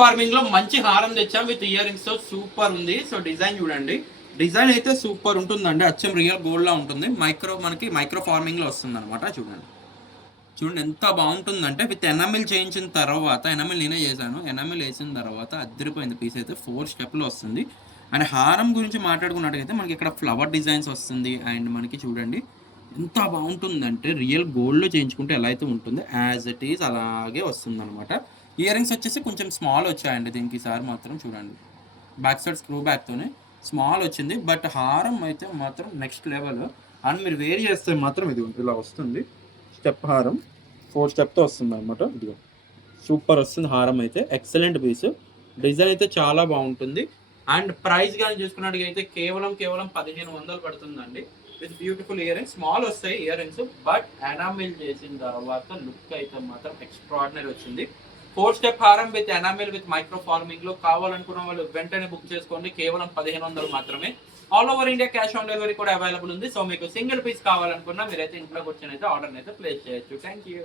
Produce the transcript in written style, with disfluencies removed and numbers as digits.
Farming లో మంచి హారం తెచ్చాం విత్ ఇయర్ రింగ్స్ తో సూపర్ ఉంది. సో డిజైన్ చూడండి, డిజైన్ అయితే సూపర్ ఉంటుందండి, అచ్చం రియల్ గోల్డ్ లా ఉంటుంది. మనకి మైక్రో ఫార్మింగ్ లో వస్తుంది అనమాట. చూడండి చూడండి ఎంత బాగుంటుందంటే విత్ ఎనామిల్ చేయించిన తర్వాత, ఎనామిల్ నేనే చేశాను, ఎనామిల్ వేసిన తర్వాత అద్దరిపోయింది పీస్ అయితే. 4 స్టెప్లో వస్తుంది. అండ్ హారం గురించి మాట్లాడుకున్నట్టయితే మనకి ఇక్కడ ఫ్లవర్ డిజైన్స్ వస్తుంది. అండ్ మనకి చూడండి ఎంత బాగుంటుందంటే రియల్ గోల్డ్లో చేయించుకుంటే ఎలా అయితే ఉంటుందో యాజ్ ఇట్ ఈజ్ అలాగే వస్తుంది అనమాట. ఇయర్ రింగ్స్ వచ్చేసి కొంచెం స్మాల్ వచ్చాయండి దీనికి. ఈసారి మాత్రం చూడండి బ్యాక్ సైడ్ స్క్రూ బ్యాక్తోనే స్మాల్ వచ్చింది, బట్ హారం అయితే మాత్రం నెక్స్ట్ లెవెల్. అండ్ మీరు వేర్ చేస్తే మాత్రం ఇది ఇలా వస్తుంది. స్టెప్ హారం 4 స్టెప్తో వస్తుంది అనమాట. ఇదిగో సూపర్ వస్తుంది హారం అయితే, ఎక్సలెంట్ పీస్. డిజైన్ అయితే చాలా బాగుంటుంది. అండ్ ప్రైస్ కానీ చూసుకున్నట్టుగా అయితే కేవలం 1500 పడుతుందండి with beautiful ear rings. Small వస్తాయి ఇయర్ రింగ్స్, బట్ ఎనామిల్ చేసిన తర్వాత లుక్ అయితే మాత్రం ఎక్స్ట్రాడినరీ వచ్చింది. 4 స్టెప్ హారం with enamel with micro farming లో కావాలనుకున్న వాళ్ళు వెంటనే బుక్ చేసుకోండి. కేవలం 1500 మాత్రమే. All over India cash on delivery కూడా అవైలబుల్ ఉంది. సో మీకు సింగిల్ పీస్ కావాలనుకున్నా మీరైతే ఇంట్లో కూర్చొని అయితే ఆర్డర్ అయితే ప్లేస్ చేయొచ్చు. Thank you.